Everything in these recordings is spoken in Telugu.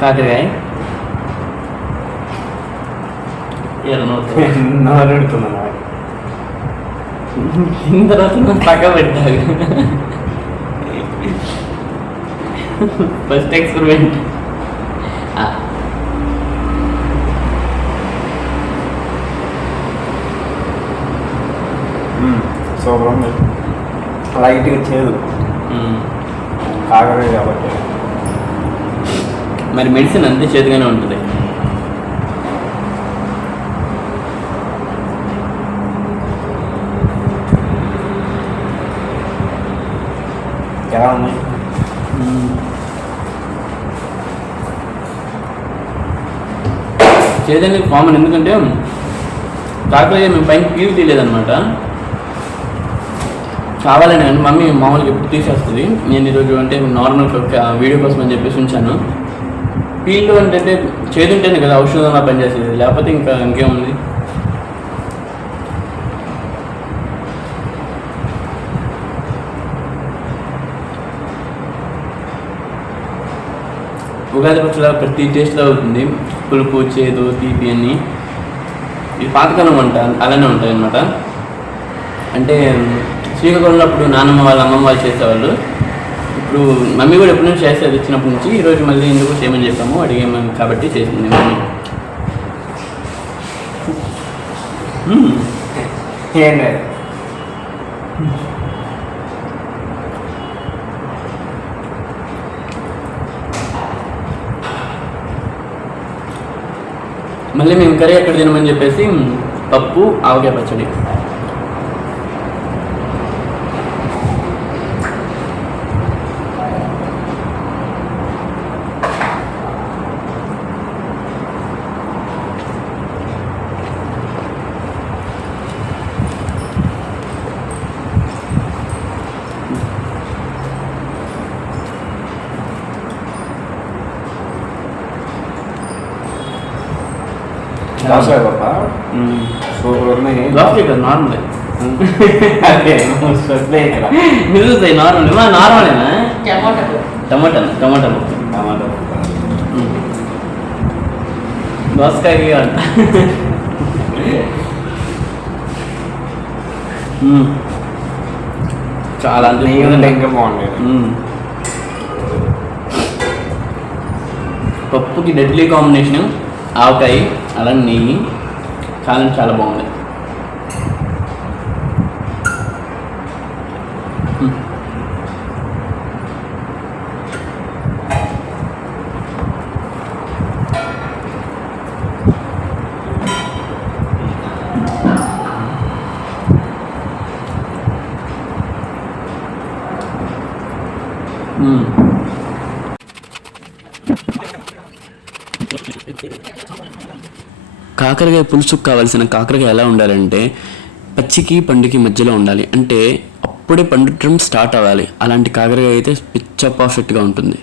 కాకరకాయ. తిన్న తర్వాత నువ్వు పక్క పెట్టాలి. ఫస్ట్ ఎక్స్పెరిమెంట్ సూపర్ ఉంది. లైట్గా చేదు. కాకరే కాబట్టి. మరి మెడిసిన్ అంతే చేతిగానే ఉంటుంది. ఎలా ఉంది చేదని కామన్? ఎందుకంటే కాకరకాయ మేము పైన పీల్ తీయలేదన్నమాట. కావాలని అంటే మమ్మీ మామూలుగా ఎప్పుడు తీసేస్తుంది. నేను ఈరోజు అంటే నార్మల్ వీడియో కోసం అని చెప్పేసి ఉంచాను. పీళ్ళు అంటే చేదు ఉంటేనే కదా ఔషధంగా పనిచేసేది లేకపోతే ఇంకా ఇంకేముంది? ఉగాది పచ్చడి ప్రతి టేస్ట్లో అవుతుంది. పులుపు చేదు తీపి అన్నీ. ఇది పాతకాలం వంట అలానే ఉంటాయి అన్నమాట అంటే శ్రీకాకుళంలో అప్పుడు నాన్నమ్మ వాళ్ళ అమ్మమ్మ వాళ్ళు చేసేవాళ్ళు. ఇప్పుడు మమ్మీ కూడా ఎప్పటి నుంచి చేస్తే అది వచ్చినప్పటి నుంచి ఈరోజు మళ్ళీ ఎందుకు చేయమని చెప్పాము అడిగాము కాబట్టి చేసింది మమ్మీ. మ్మ్. ఏం లేదు. మళ్ళీ మేము కర్రీ ఎక్కడ తినమని చెప్పేసి పప్పు ఆవకాయ పచ్చడి దోసకాయ పప్ప మ్మ్. సూపర్ ఉన్నాయి దోసకాయ కదా నార్మల్ అదే నువ్వు స్పెషల్ ఇక్కడ మీరు చూస్తాయి నార్మల్ మా నార్మలేనా టమాటా టమాటా టమాటా పప్పు టమాటో మ్మ్. దోసకాయ అంట మ్మ్. చాలా అంటే నెయ్యి ఉంటే ఇంకా బాగుండేది మ్మ్. పప్పుకి డెడ్లీ కాంబినేషన్ ఆవకాయ అలా నెయ్యి చాలా అంటే చాలా బాగుంది మ్మ్. మ్మ్. కాకరకాయ పులుసుకు కావాల్సిన కాకరకాయ ఎలా ఉండాలంటే పచ్చికి పండుకి మధ్యలో ఉండాలి. అంటే అప్పుడే పండుటం స్టార్ట్ అవ్వాలి. అలాంటి కాకరకాయ అయితే పిచ్చ పర్ఫెక్ట్గా ఉంటుంది.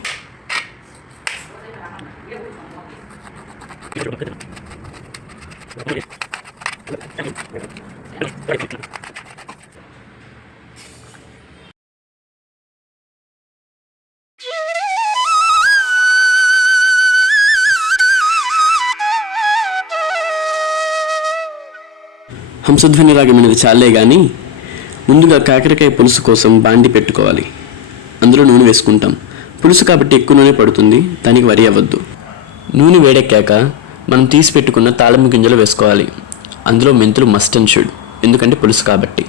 హంసధ్వని రాగమైనది చాలే కానీ ముందుగా కాకరకాయ పులుసు కోసం బాండి పెట్టుకోవాలి. అందులో నూనె వేసుకుంటాం. పులుసు కాబట్టి ఎక్కువ నూనె పడుతుంది. దానికి వరి అవ్వద్దు. నూనె వేడెక్కాక మనం తీసి పెట్టుకున్న తాళము గింజలు వేసుకోవాలి. అందులో మెంతులు మస్ట్ అండ్ షుడ్ ఎందుకంటే పులుసు కాబట్టి.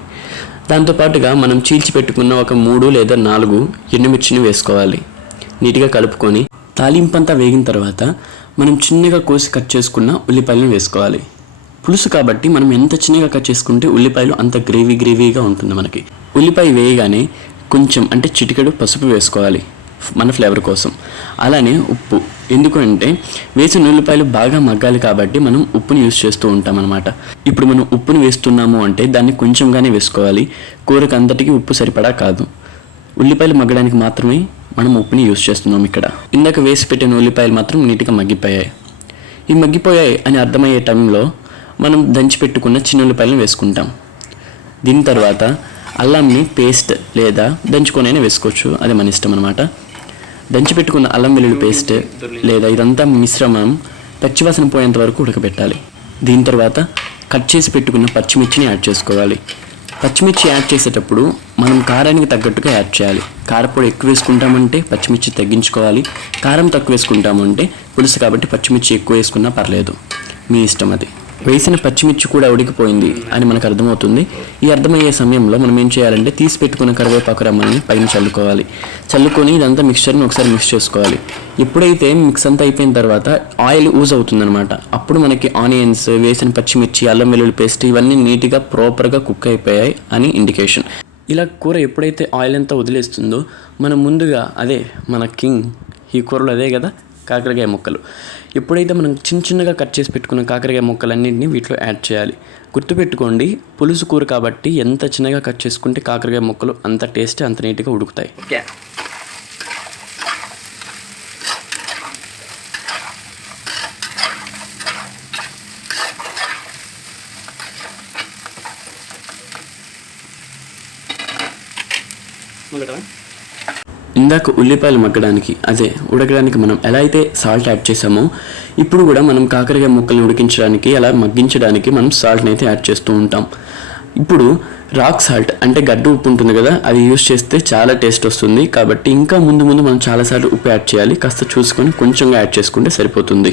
దాంతోపాటుగా మనం చీల్చి పెట్టుకున్న ఒక మూడు లేదా నాలుగు ఎండుమిర్చిని వేసుకోవాలి. నీట్గా కలుపుకొని తాలింపంతా వేగిన తర్వాత మనం చిన్నగా కోసి కట్ చేసుకున్న ఉల్లిపాయలను వేసుకోవాలి. పులుసు కాబట్టి మనం ఎంత చిన్నగా కట్ చేసుకుంటే ఉల్లిపాయలు అంత గ్రేవీ గ్రేవీగా ఉంటుంది మనకి. ఉల్లిపాయ వేయగానే కొంచెం అంటే చిటికెడు పసుపు వేసుకోవాలి మన ఫ్లేవర్ కోసం. అలానే ఉప్పు. ఎందుకు అంటే వేసిన ఉల్లిపాయలు బాగా మగ్గాలి కాబట్టి మనం ఉప్పుని యూస్ చేస్తూ ఉంటాం అనమాట ఇప్పుడు మనం ఉప్పుని వేస్తున్నాము అంటే దాన్ని కొంచెంగానే వేసుకోవాలి. కూరకు అంతటికి ఉప్పు సరిపడా కాదు. ఉల్లిపాయలు మగ్గడానికి మాత్రమే మనం ఉప్పుని యూస్ చేస్తున్నాం ఇక్కడ. ఇందాక వేసి పెట్టిన ఉల్లిపాయలు మాత్రం నీట్గా మగ్గిపోయాయి. ఈ మగ్గిపోయాయి అని అర్థమయ్యే టైంలో మనం దంచి పెట్టుకున్న చిన్న ఉల్లిపాయలను వేసుకుంటాం. దీని తర్వాత అల్లంని పేస్ట్ లేదా దంచుకొనైనా వేసుకోవచ్చు. అది మన ఇష్టం అనమాట దంచి పెట్టుకున్న అల్లం వెల్లుల్లి పేస్ట్ లేదా ఇదంతా మిశ్రమం పచ్చివాసన పోయేంత వరకు ఉడకబెట్టాలి. దీని తర్వాత కట్ చేసి పెట్టుకున్న పచ్చిమిర్చిని యాడ్ చేసుకోవాలి. పచ్చిమిర్చి యాడ్ చేసేటప్పుడు మనం కారానికి తగ్గట్టుగా యాడ్ చేయాలి. కారపొడి ఎక్కువ వేసుకుంటామంటే పచ్చిమిర్చి తగ్గించుకోవాలి. కారం తక్కువ వేసుకుంటామంటే పులుసు కాబట్టి పచ్చిమిర్చి ఎక్కువ వేసుకున్నా పర్లేదు. మీ ఇష్టం అది. వేసిన పచ్చిమిర్చి కూడా ఉడికిపోయింది అని మనకు అర్థమవుతుంది. ఈ అర్థమయ్యే సమయంలో మనం ఏం చేయాలంటే తీసి పెట్టుకున్న కరివేపాకు రమ్మని పైన చల్లుకోవాలి. చల్లుకొని ఇదంతా మిక్స్చర్ని ఒకసారి మిక్స్ చేసుకోవాలి. ఎప్పుడైతే మిక్స్ అంతా అయిపోయిన తర్వాత ఆయిల్ యూజ్ అవుతుందనమాట అప్పుడు మనకి ఆనియన్స్ వేసిన పచ్చిమిర్చి అల్లం వెల్లుల్లి పేస్ట్ ఇవన్నీ నీట్గా ప్రాపర్గా కుక్ అయిపోయాయి అని ఇండికేషన్. ఇలా కూర ఎప్పుడైతే ఆయిల్ అంతా వదిలేస్తుందో మనం ముందుగా అదే మన కింగ్ ఈ కూరలో అదే కదా? కాకరకాయ ముక్కలు. ఎప్పుడైతే మనం చిన్న చిన్నగా కట్ చేసి పెట్టుకున్న కాకరకాయ ముక్కలన్నింటినీ వీటిలో యాడ్ చేయాలి. గుర్తుపెట్టుకోండి పులుసు కూర కాబట్టి ఎంత చిన్నగా కట్ చేసుకుంటే కాకరకాయ ముక్కలు అంత టేస్ట్ అంత నీట్గా ఉడుకుతాయి. ఇందాక ఉల్లిపాయలు మగ్గడానికి అదే ఉడకడానికి మనం ఎలా అయితే సాల్ట్ యాడ్ చేసామో ఇప్పుడు కూడా మనం కాకరకాయ ముక్కల్ని ఉడికించడానికి అలా మగ్గించడానికి మనం సాల్ట్ని అయితే యాడ్ చేస్తూ ఉంటాం. ఇప్పుడు రాక్ సాల్ట్ అంటే గడ్డు ఉప్పు ఉంటుంది కదా అది యూస్ చేస్తే చాలా టేస్ట్ వస్తుంది. కాబట్టి ఇంకా ముందు ముందు మనం చాలాసార్లు ఉప్పు యాడ్ చేయాలి. కాస్త చూసుకొని కొంచెంగా యాడ్ చేసుకుంటే సరిపోతుంది.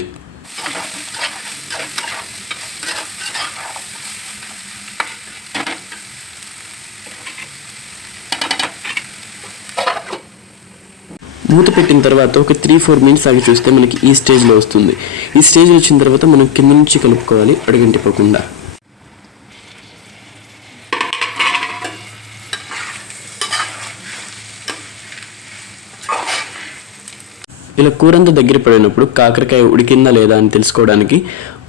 మూత పెట్టిన తర్వాత ఒక త్రీ ఫోర్ మినిట్స్ ఆగి చూస్తే మనకి ఈ స్టేజ్లో వస్తుంది. ఈ స్టేజ్లో వచ్చిన తర్వాత మనం కింద నుంచి కలుపుకోవాలి అడుగంటిపోకుండా. ఇలా కూరంతా దగ్గర పడినప్పుడు కాకరకాయ ఉడికిందా లేదా అని తెలుసుకోవడానికి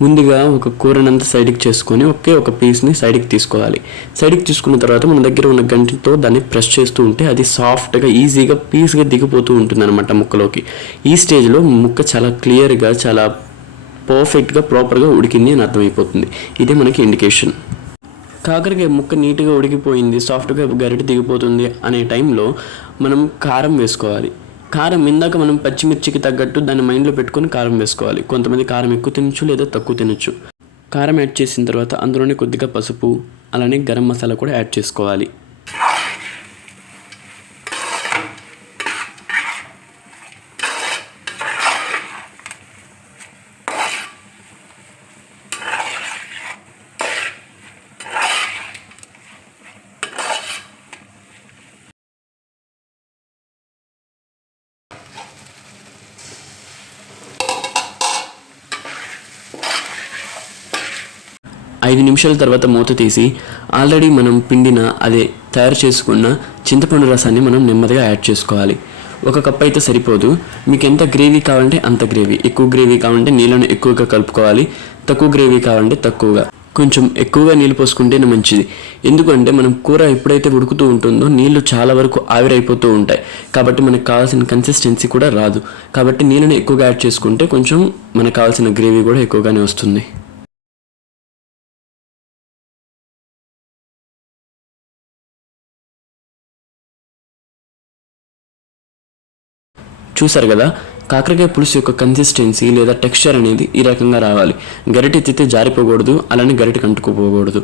ముందుగా ఒక కూరనంతా సైడ్కి చేసుకొని ఒకే ఒక పీస్ని సైడ్కి తీసుకోవాలి. సైడ్కి తీసుకున్న తర్వాత మన దగ్గర ఉన్న గంటితో దాన్ని ప్రెస్ చేస్తూ ఉంటే అది సాఫ్ట్గా ఈజీగా పీస్గా దిగిపోతూ ఉంటుంది అనమాట ముక్కలోకి. ఈ స్టేజ్లో ముక్క చాలా క్లియర్గా చాలా పర్ఫెక్ట్గా ప్రాపర్గా ఉడికింది అని అర్థమైపోతుంది. ఇదే మనకి ఇండికేషన్. కాకరకాయ ముక్క నీట్గా ఉడికిపోయింది సాఫ్ట్గా గరిటె దిగిపోతుంది అనే టైంలో మనం కారం వేసుకోవాలి. కారం ఇందాక మనం పచ్చిమిర్చికి తగ్గట్టు దాన్ని మైండ్లో పెట్టుకొని కారం వేసుకోవాలి. కొంతమంది కారం ఎక్కువ తినచ్చు లేదా తక్కువ తినచ్చు. కారం యాడ్ చేసిన తర్వాత అందులోనే కొద్దిగా పసుపు అలానే గరం మసాలా కూడా యాడ్ చేసుకోవాలి. ఐదు నిమిషాల తర్వాత మూత తీసి ఆల్రెడీ మనం పిండిన అదే తయారు చేసుకున్న చింతపండు రసాన్ని మనం నెమ్మదిగా యాడ్ చేసుకోవాలి. ఒక కప్ అయితే సరిపోదు. మీకు ఎంత గ్రేవీ కావాలంటే అంత గ్రేవీ. ఎక్కువ గ్రేవీ కావాలంటే నీళ్ళను ఎక్కువగా కలుపుకోవాలి. తక్కువ గ్రేవీ కావాలంటే తక్కువగా. కొంచెం ఎక్కువగా నీళ్ళు పోసుకుంటేనే మంచిది. ఎందుకంటే మనం కూర ఎప్పుడైతే ఉడుకుతూ ఉంటుందో నీళ్ళు చాలా వరకు ఆవిరైపోతూ ఉంటాయి. కాబట్టి మనకు కావాల్సిన కన్సిస్టెన్సీ కూడా రాదు. కాబట్టి నీళ్ళని ఎక్కువగా యాడ్ చేసుకుంటే కొంచెం మనకు కావాల్సిన గ్రేవీ కూడా ఎక్కువగానే వస్తుంది. చూసారు కదా? కాకరకాయ పులుసు యొక్క కన్సిస్టెన్సీ లేదా టెక్స్చర్ అనేది ఈ రకంగా రావాలి. గరిటె ఎత్తితే జారిపోకూడదు అలానే గరిటె కంటుకుపోకూడదు.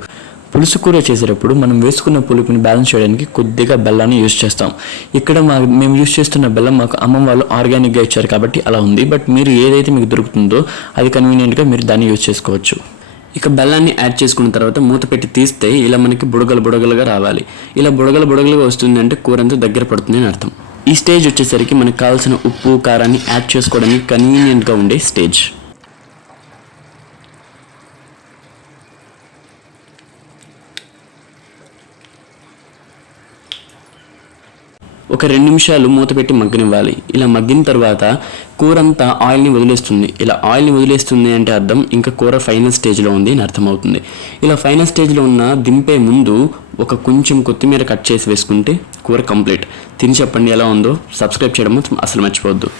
పులుసు కూర చేసేటప్పుడు మనం వేసుకున్న పులుపుని బ్యాలెన్స్ చేయడానికి కొద్దిగా బెల్లాన్ని యూజ్ చేస్తాం. ఇక్కడ మా మేము యూజ్ చేస్తున్న బెల్లం మాకు అమ్మమ్మ వాళ్ళు ఆర్గానిక్గా ఇచ్చారు కాబట్టి అలా ఉంది. బట్ మీరు ఏదైతే మీకు దొరుకుతుందో అది కన్వీనియంట్గా మీరు దాన్ని యూజ్ చేసుకోవచ్చు. ఇక బెల్లాన్ని యాడ్ చేసుకున్న తర్వాత మూత పెట్టి తీస్తే ఇలా మనకి బుడగలు బుడగలుగా రావాలి. ఇలా బుడగలు బుడగలుగా వస్తుంది అంటే కూర అంతా దగ్గర పడుతుంది అని అర్థం. ఈ స్టేజ్ వచ్చేసరికి మనకు కావాల్సిన ఉప్పు కారాన్ని యాడ్ చేసుకోవడానికి కన్వీనియంట్గా ఉండే స్టేజ్. ఒక రెండు నిమిషాలు మూత పెట్టి మగ్గనివ్వాలి. ఇలా మగ్గిన తర్వాత కూర అంతా ఆయిల్ని వదిలేస్తుంది. ఇలా ఆయిల్ని వదిలేస్తుంది అంటే అర్థం ఇంకా కూర ఫైనల్ స్టేజ్లో ఉంది అని అర్థమవుతుంది. ఇలా ఫైనల్ స్టేజ్లో ఉన్న దింపే ముందు ఒక కొంచెం కొత్తిమీర కట్ చేసి వేసుకుంటే కూర కంప్లీట్. తిని చెప్పండి ఎలా ఉందో. సబ్స్క్రైబ్ చేయడం అసలు మర్చిపోవద్దు.